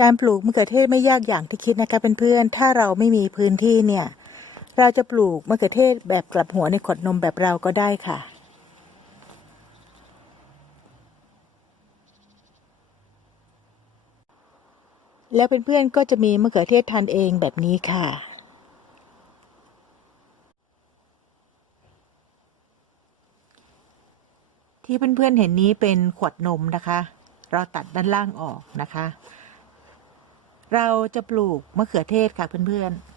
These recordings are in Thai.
การปลูกมะเขือเทศไม่ยากอย่างที่คิดนะคะเพื่อนๆ ถ้าเราไม่มีพื้นที่เนี่ย เราจะปลูกมะเขือเทศแบบกลับหัวในขวดนมแบบเราก็ได้ค่ะ แล้วเพื่อนๆก็จะมีมะเขือเทศทานเองแบบนี้ค่ะ ที่เพื่อนๆเห็นนี้เป็นขวดนมนะคะ เราตัดด้านล่างออกนะคะ เราจะปลูกมะเขือเทศค่ะเพื่อนๆ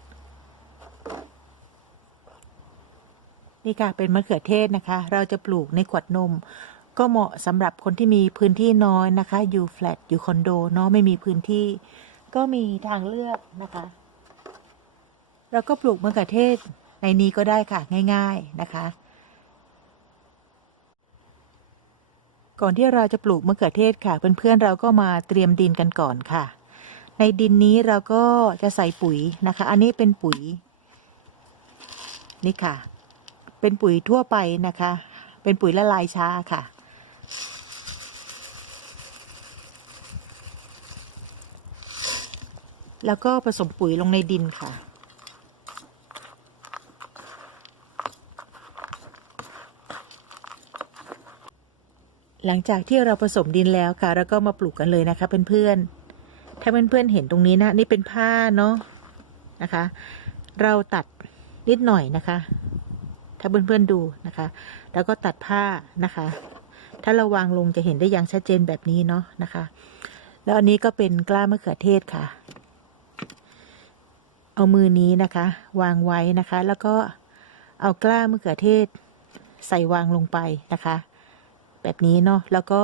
นี่ค่ะเป็นมะเขือเทศนะคะ เราจะปลูกในขวดนม ก็เหมาะสำหรับคนที่มีพื้นที่น้อยนะคะ อยู่แฟลตอยู่คอนโดเนาะไม่มีพื้นที่ ก็มีทางเลือกนะคะ เราก็ปลูกมะเขือเทศในนี้ก็ได้ค่ะง่าย ๆนะคะ ก่อนที่เราจะปลูกมะเขือเทศค่ะ เพื่อนๆเราก็มาเตรียมดินกันก่อนค่ะ ในดินนี้เราก็จะใส่ปุ๋ยนะคะ อันนี้เป็นปุ๋ย นี่ค่ะ เป็นปุ๋ยทั่วไปนะคะ เป็นปุ๋ยละลายช้าค่ะ แล้วก็ผสมปุ๋ยลงในดินค่ะหลังจากที่เราผสมดินแล้วค่ะเราก็มาปลูกกันเลยนะคะเพื่อนๆ ถ้าเพื่อนๆเห็นตรงนี้นะนี่เป็นผ้าเนาะนะคะ เราตัดนิดหน่อยนะคะ ถ้าเพื่อนๆดูนะคะ แล้วก็ตัดผ้านะคะ ถ้าเราวางลงจะเห็นได้อย่างชัดเจนแบบนี้เนาะนะคะ แล้วอันนี้ก็เป็นกล้ามะเขือเทศค่ะ เอามือนี้นะคะ วางไว้นะคะ แล้วก็เอากล้ามะเขือเทศ ใส่วางลงไปนะคะ แบบนี้เนาะแล้วก็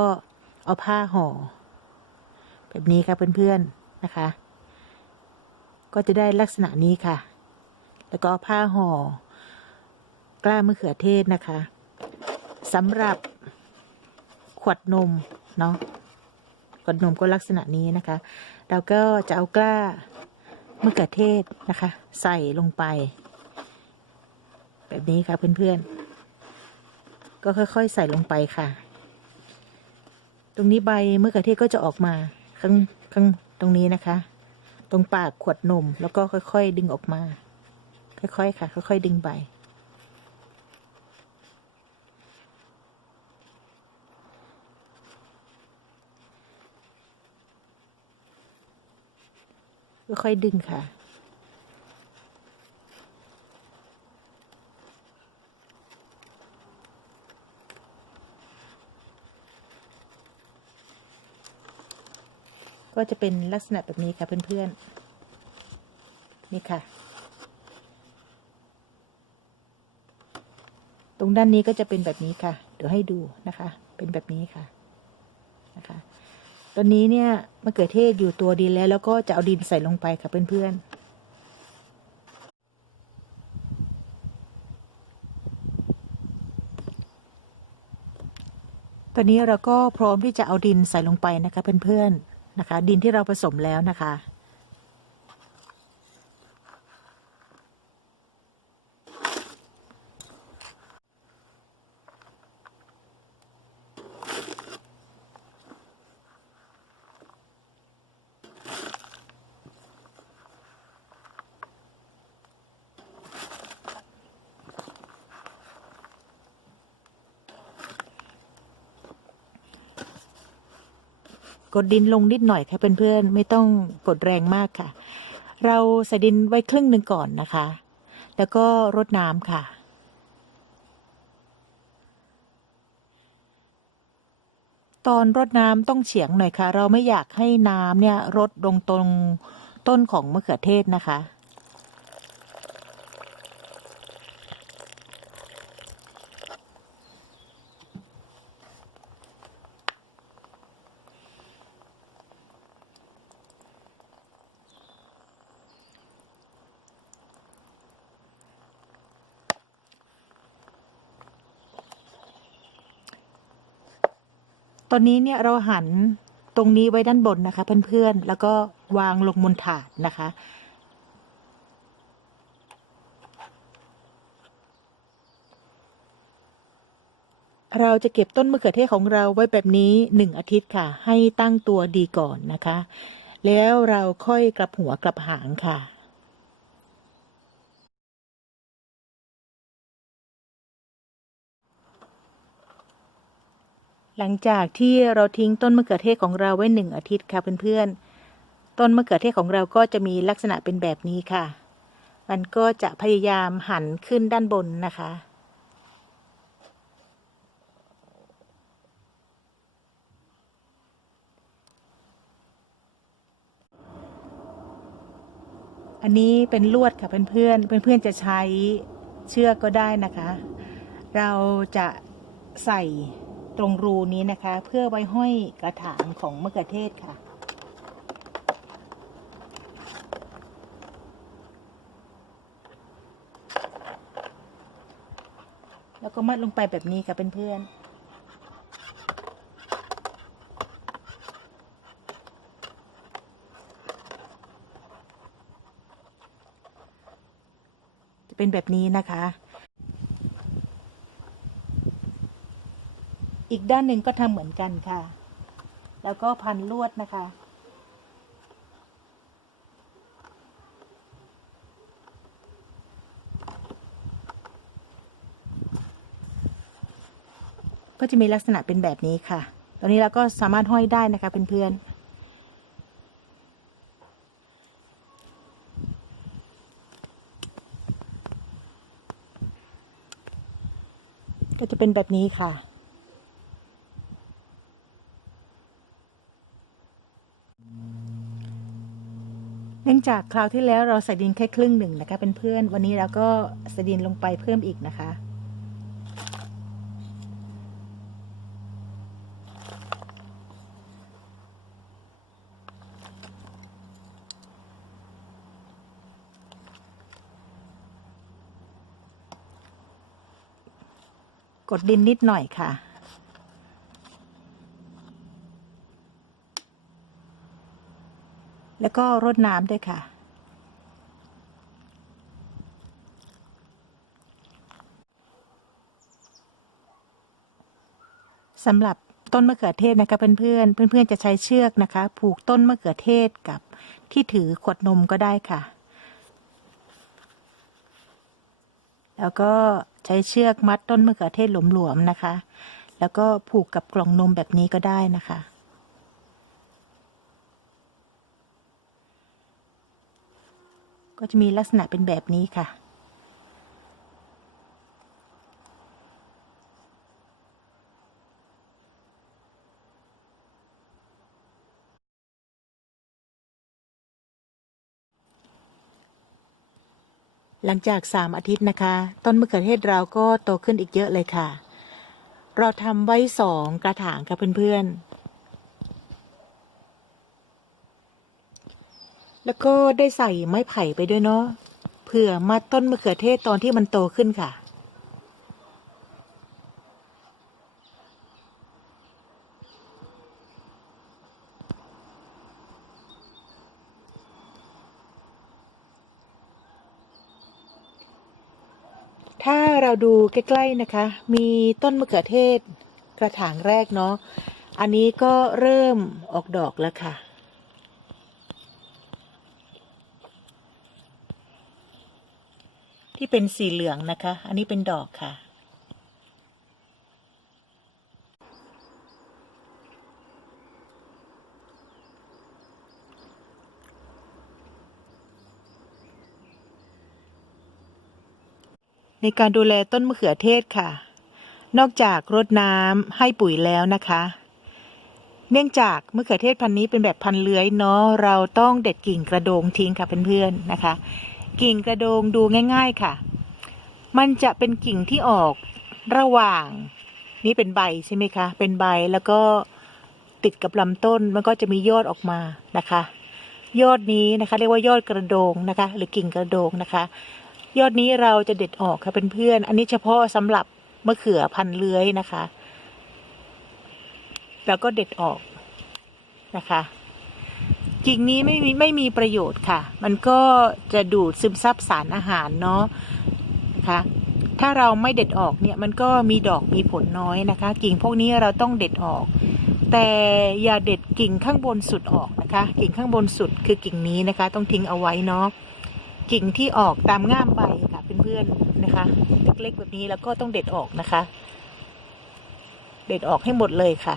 เอาผ้าห่อ แบบนี้ค่ะเพื่อนๆนะคะ ก็จะได้ลักษณะนี้ค่ะ แล้วก็ผ้าห่อกล้ามะเขือเทศนะคะสำหรับขวดนมเนาะขวดนมก็ลักษณะนี้นะคะ เราก็จะเอากล้ามะเขือเทศนะคะ ใส่ลงไป แบบนี้ค่ะเพื่อนๆ ก็ค่อยๆใส่ลงไปค่ะ ตรงนี้ใบมะเขือเทศก็จะออกมา ข้างข้างตรงนี้นะคะ ตรงปากขวดนมแล้วก็ค่อย ๆ ดึงออกมา ค่อยๆค่ะ ค่อย ๆ ดึงใบค่อยๆดึงค่ะ ก็จะเป็นลักษณะแบบนี้ค่ะเพื่อนๆ นี่ค่ะ ตรงด้านนี้ก็จะเป็นแบบนี้ค่ะ เดี๋ยวให้ดูนะคะ เป็นแบบนี้ค่ะนะคะ ตอนนี้เนี่ยมะเขือเทศอยู่ตัวดินแล้ว แล้วก็จะเอาดินใส่ลงไปค่ะเพื่อนๆตอนนี้เราก็พร้อมที่จะเอาดินใส่ลงไปนะคะเพื่อนๆ นะคะ ดินที่เราผสมแล้วนะคะ กดดินลงนิดหน่อยค่ะเพื่อนๆไม่ต้องกดแรงมากค่ะ เราใส่ดินไว้ครึ่งหนึ่งก่อนนะคะ แล้วก็รดน้ำค่ะตอนรดน้ำต้องเฉียงหน่อยค่ะ เราไม่อยากให้น้ำเนี่ยรดลงตรงต้นของมะเขือเทศนะคะ ตอนนี้เนี่ยเราหันตรงนี้ไว้ด้านบนนะคะ เพื่อนๆ แล้วก็วางลงบนถาดนะคะ เราจะเก็บต้นมะเขือเทศของเราไว้แบบนี้หนึ่งอาทิตย์ค่ะ ให้ตั้งตัวดีก่อนนะคะ แล้วเราค่อยกลับหัวกลับหางค่ะ หลังจากที่เราทิ้งต้นมะเขือเทศของเราไว้หนึ่งอาทิตย์ค่ะเพื่อนๆ ต้นมะเขือเทศของเราก็จะมีลักษณะเป็นแบบนี้ค่ะ มันก็จะพยายามหันขึ้นด้านบนนะคะ อันนี้เป็นลวดค่ะเพื่อนๆ เพื่อนๆจะใช้เชือกก็ได้นะคะ เราจะใส่ ตรงรูนี้นะคะ เพื่อไว้ห้อยกระถางของมะเขือเทศค่ะ แล้วก็มัดลงไปแบบนี้ค่ะเพื่อนๆจะเป็นแบบนี้นะคะ อีกด้านหนึ่งก็ทำเหมือนกันค่ะ แล้วก็พันลวดนะคะ ก็จะมีลักษณะเป็นแบบนี้ค่ะ ตอนนี้เราก็สามารถห้อยได้นะคะเพื่อนๆก็จะเป็นแบบนี้ค่ะ องจากคราวที่แล้วเราใส่ดินแค่ครึ่งหนึ่งนะคะเป็นเพื่อนๆวันนี้เราก็ใส่ดินลงไปเพิ่มอีกนะคะ กดดินนิดหน่อยค่ะ แล้วก็รดน้ำด้วยค่ะ สำหรับต้นมะเขือเทศนะคะเพื่อนๆเพื่อนๆจะใช้เชือกนะคะ ผูกต้นมะเขือเทศกับที่ถือขวดนมก็ได้ค่ะ แล้วก็ใช้เชือกมัดต้นมะเขือเทศหลวมๆนะคะ แล้วก็ผูกกับกล่องนมแบบนี้ก็ได้นะคะ ก็จะมีลักษณะเป็นแบบนี้ค่ะ หลังจากสามอาทิตย์นะคะ ต้นมะเขือเทศเราก็โตขึ้นอีกเยอะเลยค่ะ เราทำไว้สองกระถางค่ะเพื่อนๆ แล้วก็ได้ใส่ไม้ไผ่ไปด้วยเนาะเผื่อมัดต้นมะเขือเทศตอนที่มันโตขึ้นค่ะ ถ้าเราดูใกล้ๆนะคะ มีต้นมะเขือเทศกระถางแรกเนาะอันนี้ก็เริ่มออกดอกแล้วค่ะ ที่เป็นสีเหลืองนะคะ อันนี้เป็นดอกค่ะ ในการดูแลต้นมะเขือเทศค่ะ นอกจากรดน้ำให้ปุ๋ยแล้วนะคะ เนื่องจากมะเขือเทศพันธุ์นี้เป็นแบบพันเลื้อยเนาะเราต้องเด็ดกิ่งกระโดงทิ้งค่ะเพื่อนๆนะคะ กิ่งกระโดงดูง่าย ๆค่ะ มันจะเป็นกิ่งที่ออกระหว่าง นี่เป็นใบใช่ไหมคะ เป็นใบแล้วก็ติดกับลำต้นมันก็จะมียอดออกมานะคะ ยอดนี้นะคะเรียกว่ายอดกระโดงนะคะ หรือกิ่งกระโดงนะคะ ยอดนี้เราจะเด็ดออกค่ะเพื่อนๆอันนี้เฉพาะสำหรับมะเขือพันเลื้อยนะคะ แล้วก็เด็ดออกนะคะ กิ่งนี้ไม่มีไม่มีประโยชน์ค่ะ มันก็จะดูดซึมซับสารอาหารเนาะคะถ้าเราไม่เด็ดออกเนี่ยมันก็มีดอกมีผลน้อยนะคะ กิ่งพวกนี้เราต้องเด็ดออก แต่อย่าเด็ดกิ่งข้างบนสุดออกนะคะ กิ่งข้างบนสุดคือกิ่งนี้นะคะ ต้องทิ้งเอาไว้เนาะกิ่งที่ออกตามง่ามใบค่ะเพื่อนๆนะคะ เล็กๆแบบนี้แล้วก็ต้องเด็ดออกนะคะ เด็ดออกให้หมดเลยค่ะ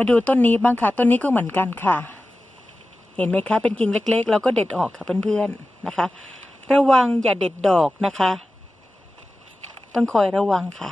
มาดูต้นนี้บ้างค่ะต้นนี้ก็เหมือนกันค่ะ เห็นไหมคะ เป็นกิ่งเล็กๆแล้วก็เด็ดออกค่ะเพื่อนๆนะคะ ระวังอย่าเด็ดดอกนะคะ ต้องคอยระวังค่ะ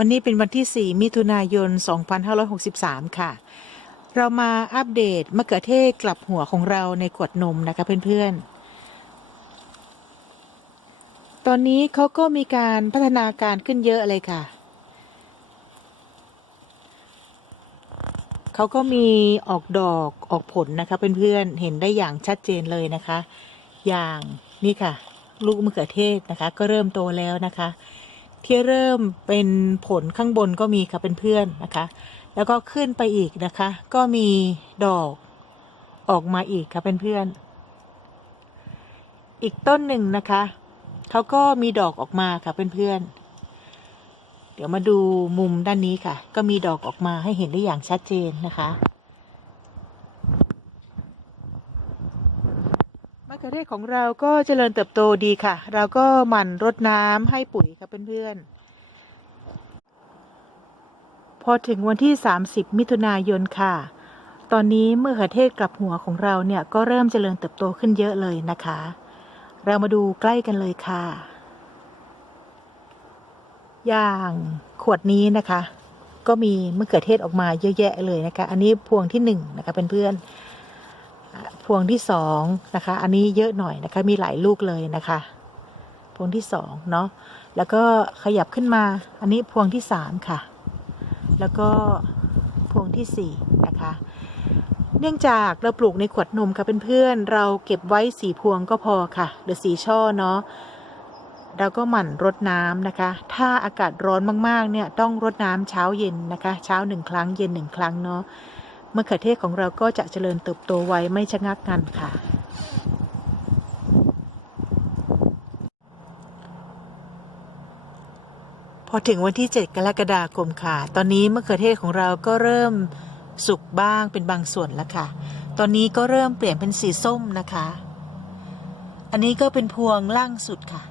วันนี้เป็นวันที่ 4 มิถุนายน 2563 ค่ะ เรามาอัปเดตมะเขือเทศกลับหัวของเราในขวดนมนะคะเพื่อนๆ ตอนนี้เขาก็มีการพัฒนาการขึ้นเยอะเลยค่ะ เขาก็มีออกดอกออกผลนะคะเพื่อนๆ เห็นได้อย่างชัดเจนเลยนะคะ อย่างนี่ค่ะ ลูกมะเขือเทศนะคะ ก็เริ่มโตแล้วนะคะ ที่เริ่มเป็นผลข้างบนก็มีค่ะเป็นเพื่อนนะคะ แล้วก็ขึ้นไปอีกนะคะ ก็มีดอกออกมาอีกค่ะเป็นเพื่อน อีกต้นหนึ่งนะคะเขาก็มีดอกออกมาค่ะเป็นเพื่อนเดี๋ยวมาดูมุมด้านนี้ค่ะ ก็มีดอกออกมาให้เห็นได้อย่างชัดเจนนะคะ มะเขือเทศของเราก็เจริญเติบโตดีค่ะ เราก็หมั่นรดน้ำให้ปุ๋ยค่ะเพื่อนๆ พอถึงวันที่ 30 มิถุนายนค่ะ ตอนนี้มะเขือเทศกลับหัวของเราเนี่ยก็เริ่มเจริญเติบโตขึ้นเยอะเลยนะคะ เรามาดูใกล้กันเลยค่ะ อย่างขวดนี้นะคะ ก็มีมะเขือเทศออกมาเยอะแยะเลยนะคะ อันนี้พวงที่หนึ่งนะคะเพื่อนๆ พวงที่สองนะคะ อันนี้เยอะหน่อยนะคะ มีหลายลูกเลยนะคะ พวงที่สองเนาะ แล้วก็ขยับขึ้นมา อันนี้พวงที่สามค่ะ แล้วก็พวงที่สี่นะคะ เนื่องจากเราปลูกในขวดนมค่ะเพื่อนๆ เราเก็บไว้สีพวงก็พอค่ะหรือสีช่อเนาะเราก็หมั่นรดน้ำนะคะ ถ้าอากาศร้อนมากๆ เนี่ยต้องรดน้ำเช้าเย็นนะคะ เช้าหนึ่งครั้งเย็นหนึ่งครั้งเนาะ มะเขือเทศของเราก็จะเจริญเติบโตไวไม่ชะงักงันค่ะ พอถึงวันที่ 7 กรกฎาคมค่ะ ตอนนี้มะเขือเทศของเราก็เริ่มสุกบ้างเป็นบางส่วนแล้วค่ะ ตอนนี้ก็เริ่มเปลี่ยนเป็นสีส้มนะคะ อันนี้ก็เป็นพวงล่างสุดค่ะ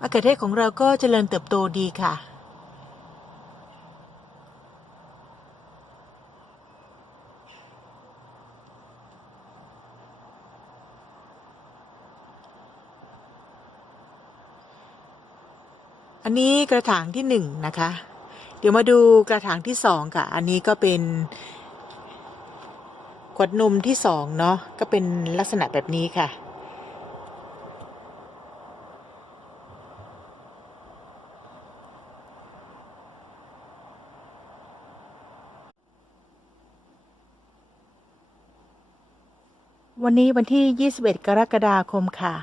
มะเขือเทศของเราก็เจริญเติบโตดีค่ะ อันนี้กระถางที่หนึ่งนะคะ เดี๋ยวมาดูกระถางที่สองค่ะ อันนี้ก็เป็นขวดนมที่สองเนาะ ก็เป็นลักษณะแบบนี้ค่ะ วันนี้วันที่ 21 กรกฎาคมค่ะ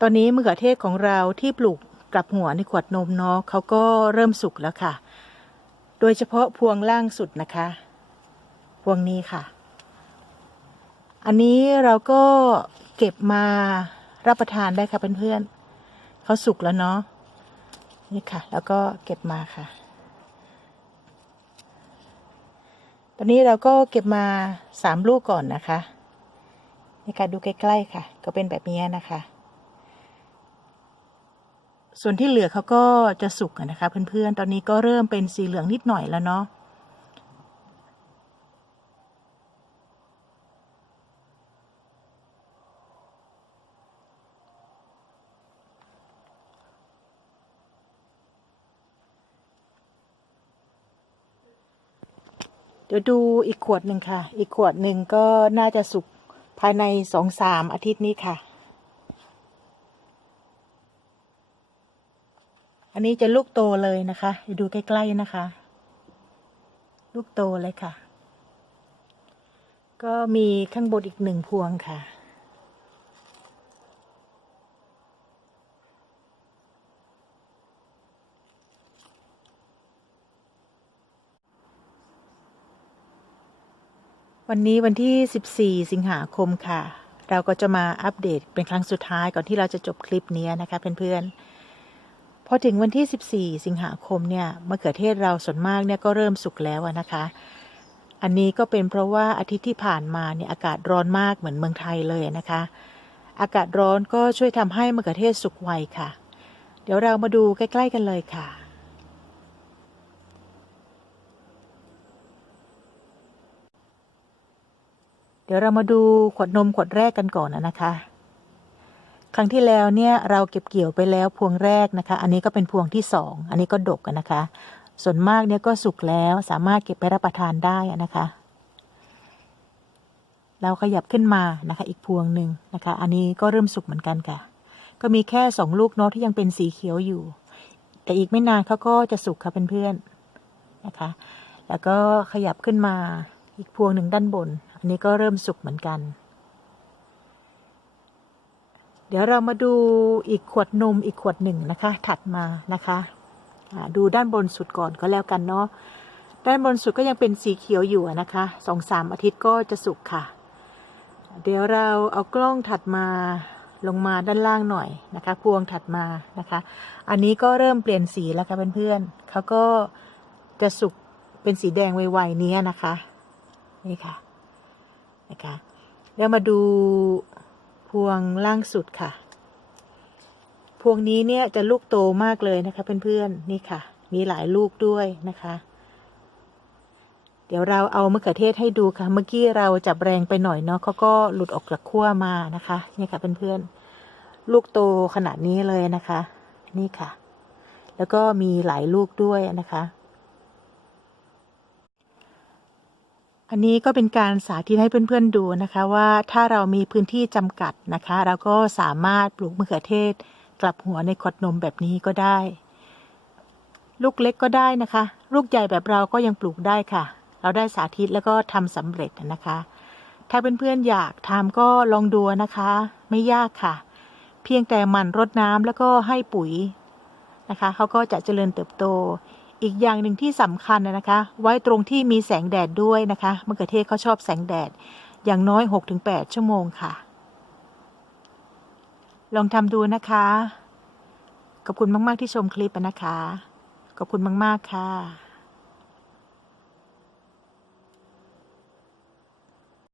ตอนนี้มะเขือเทศของเราที่ปลูกกลับหัวในขวดนมเนาะเขาก็เริ่มสุกแล้วค่ะ โดยเฉพาะพวงล่างสุดนะคะ พวงนี้ค่ะ อันนี้เราก็เก็บมารับประทานได้ค่ะเพื่อนๆเขาสุกแล้วเนาะ นี่ค่ะ แล้วก็เก็บมาค่ะ ตอนนี้เราก็เก็บมาสามลูกก่อนนะคะี่ค่ะดูใกล้ๆค่ะ ก็เป็นแบบนี้นะคะ ส่วนที่เหลือเขาก็จะสุกนะคะ เพื่อนๆ ตอนนี้ก็เริ่มเป็นสีเหลืองนิดหน่อยแล้วเนาะเดี๋ยวดูอีกขวดหนึ่งค่ะ อีกขวดหนึ่งก็น่าจะสุก ภายในสองสามอาทิตย์นี้ค่ะ อันนี้จะลูกโตเลยนะคะดูใกล้ๆนะคะ ลูกโตเลยค่ะ ก็มีข้างบนอีกหนึ่งพวงค่ะ วันนี้วันที่ 14 สิงหาคมค่ะ เราก็จะมาอัปเดตเป็นครั้งสุดท้ายก่อนที่เราจะจบคลิปนี้นะคะเพื่อนๆ พอถึงวันที่ 14 สิงหาคมเนี่ยมะเขือเทศเราส่วนมากเนี่ยก็เริ่มสุกแล้วนะคะ อันนี้ก็เป็นเพราะว่าอาทิตย์ที่ผ่านมาเนี่ยอากาศร้อนมากเหมือนเมืองไทยเลยนะคะ อากาศร้อนก็ช่วยทำให้มะเขือเทศสุกไวค่ะ เดี๋ยวเรามาดูใกล้ ๆ กันเลยค่ะ เดี๋ยวเรามาดูขวดนมขวดแรกกันก่อนนะนะคะ ครั้งที่แล้วเนี่ยเราเก็บเกี่ยวไปแล้วพวงแรกนะคะ อันนี้ก็เป็นพวงที่สองอันนี้ก็ดกกันนะคะ ส่วนมากเนี่ยก็สุกแล้วสามารถเก็บไปรับประทานได้นะคะ เราขยับขึ้นมานะคะ อีกพวงหนึ่งนะคะ อันนี้ก็เริ่มสุกเหมือนกันค่ะ ก็มีแค่สองลูกเนาะที่ยังเป็นสีเขียวอยู่ แต่อีกไม่นานเขาก็จะสุกค่ะเพื่อนๆนะคะ แล้วก็ขยับขึ้นมาอีกพวงหนึ่งด้านบน อันนี้ก็เริ่มสุกเหมือนกัน เดี๋ยวเรามาดูอีกขวดนมอีกขวดหนึ่งนะคะ ถัดมานะคะดูด้านบนสุดก่อนก็แล้วกันเนาะด้านบนสุดก็ยังเป็นสีเขียวอยู่นะคะสองสามอาทิตย์ก็จะสุกค่ะ เดี๋ยวเราเอากล้องถัดมาลงมาด้านล่างหน่อยนะคะ พวงถัดมานะคะ อันนี้ก็เริ่มเปลี่ยนสีแล้วค่ะเพื่อนๆเขาก็จะสุกเป็นสีแดงไวๆนี้นะคะ นี่ค่ะ นะคะแล้วมาดูพวงล่างสุดค่ะ พวงนี้เนี่ยจะลูกโตมากเลยนะคะเพื่อนๆนี่ค่ะ มีหลายลูกด้วยนะคะ เดี๋ยวเราเอามะเขือเทศให้ดูค่ะ เมื่อกี้เราจับแรงไปหน่อยเนาะเขาก็หลุดออกจากขั้วมานะคะนี่ค่ะเพื่อนๆลูกโตขนาดนี้เลยนะคะ นี่ค่ะ แล้วก็มีหลายลูกด้วยนะคะ อันนี้ก็เป็นการสาธิตให้เพื่อนๆดูนะคะว่าถ้าเรามีพื้นที่จำกัดนะคะ เราก็สามารถปลูกมะเขือเทศ กลับหัวในขวดนมแบบนี้ก็ได้ ลูกเล็กก็ได้นะคะ ลูกใหญ่แบบเราก็ยังปลูกได้ค่ะ เราได้สาธิตแล้วก็ทำสำเร็จนะคะ ถ้าเพื่อนๆอยากทำก็ลองดูนะคะ ไม่ยากค่ะ เพียงแต่หมันรดน้ำแล้วก็ให้ปุ๋ยนะคะเขาก็จะเจริญเติบโต อีกอย่างหนึ่งที่สำคัญนะคะ ไว้ตรงที่มีแสงแดดด้วยนะคะมะเขือเทศเขาชอบแสงแดด อย่างน้อย 6-8 ชั่วโมงค่ะ ลองทำดูนะคะ ขอบคุณมาก ๆ ที่ชมคลิปนะคะ ขอบคุณมาก ๆ ค่ะ